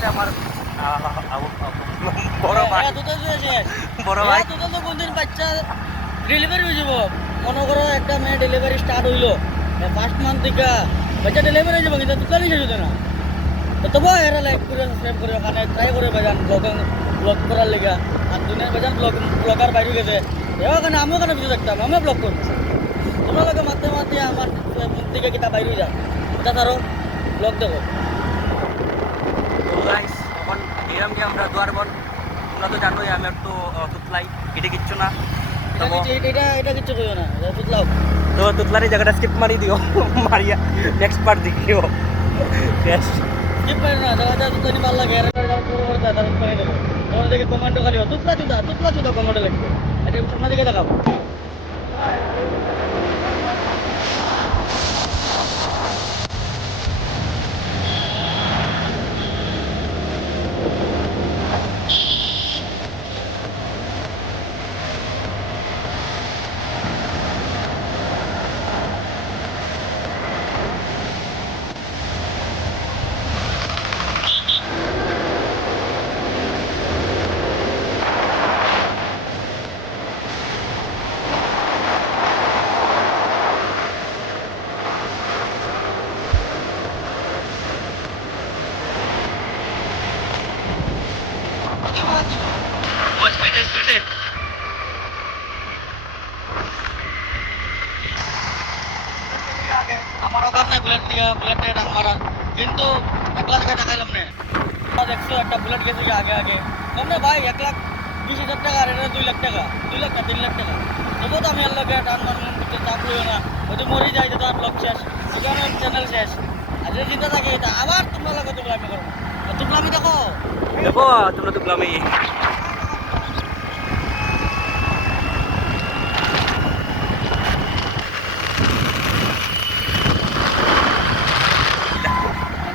আছে আমার বড় ভাই বড় ভাই তো কোনদিন বাচ্চা ডেলিভারি হয়ে যাব মনে করো একটা মেয়ে ডেলিভারি স্টার্ট হইলো ফার্স্ট মান্থ থেকে বাচ্চা ডেলিভারি হয়ে যাবো কিন্তু তুকানি শেষ হতো না তবু এরা লাইক করে সাবস্ক্রাইব করে ওখানে ট্রাই করে বাজান ব্লগ করার লেগা আর দুনিয়ার বাজান ব্লগার বাইরে গেছে এখানে আমিও ওখানে ভিডিও দেখতাম আমিও ব্লগ করবো তোমরা লোকে মাঝে মাঝে আমার মন থেকে কিতা বাইরে যায় এটা তারও ব্লগ দেখো তো গাইস এখন গেলাম যে আমরা দুয়ারবন তোমরা তো জানোই আমি একটু তুতলাই এটা কিচ্ছু না এটা কিচ্ছু কইও না তুতলাও তো তুতলার এই জায়গাটা স্কিপ মারি দিও মারিয়া নেক্সট পার্ট দেখিও শেষ স্কিপ করে না জায়গাটা তুতলানি ভালো লাগে এর পুরো করে দাদা করে দেবো তোমার দিকে কমেন্টও খালি তুতলা চুদা কমেন্টে লিখবে এটা তোমরা দিকে দেখাবো আমার অভাব নাই বুলেটে ডাক মারার কিন্তু 1 লাখ টাকা দেখাইলাম না দেখছো একটা বুলেট গেছে আগে আগে কমনে ভাই 1,20,000 টাকা আর এটা 2 লাখ টাকা 2 লাখ না 3 লাখ টাকা তবুও তো আমি আল্লাহকে টান মারলাম কিন্তু চাপ হইও না হয়তো মরেই যায় তো আর ব্লগ শেষ এখানে চ্যানেল শেষ আর যদি চিন্তা থাকে এটা আবার তোমরা লাগে তোমরা আমি করবো তোমরা আমি দেখো দেখো তোমরা তো গ্রামে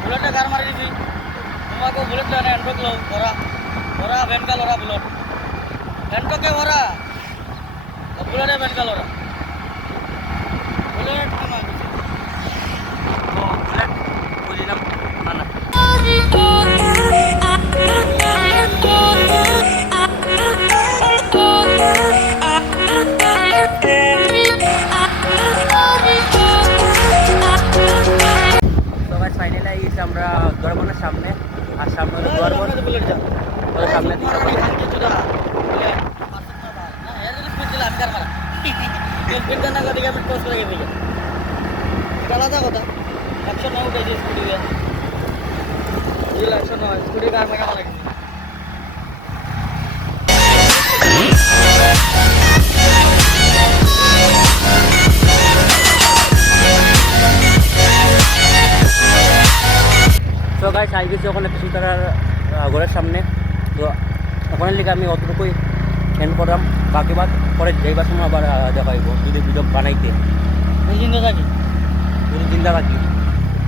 বুলেটটা গার মারি দিছি তোমাকে বুলেটটা না হ্যান্ডব্যাগ লো ওরা ভ্যানকাল ওরা বুলেট হ্যান্ডব্যাগে ওরা বুলেটে ভ্যানকাল ওরা বুলেট কমা দিছি তো বুলেট বুঝলাম না আমরা দুয়ারবনের সামনে আর সামনে হলো দুয়ারবন বুলেট যা ওদের সামনে দিকে আমি কার মারা স্পিড জানা কথা আমি ক্রস করে গেছি এটা আলাদা কথা 109 উঠেছে স্পিড দিয়ে 109 স্পিডে কার মারা মারা গেছে তো গাইস আই গেছি ওখানে পিসুতারার ঘরের সামনে তো ওখানে লিখে আমি অতটুকুই এন্ড করলাম বাকি বাদ পরে যাইবার সময় আবার দেখাইব যদি ভিডিও বানাইতে জিন্দা থাকি যদি চিন্তা রাখি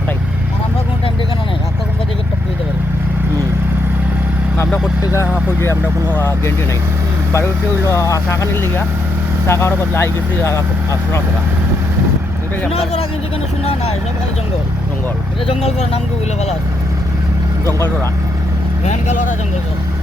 ওটাই আর আমরা কোনো টাইম দেখানো নাই আপনার কোনটা দিকে টপ দিতে পারি আমরা করতে যাই যে আমরা কোনো গ্যারেন্টি নাই বাড়ি হচ্ছে ওই শাখানির লিগা শাখার বদলে আই গেছি শোনা করা এটাই শোনা করা কিন্তু কেন শোনা নাই সব খালি জঙ্গল জঙ্গল এটা জঙ্গল করার নাম কি বলে বলা আছে জঙ্গল তোরা ভ্যান কালোরা জঙ্গল করা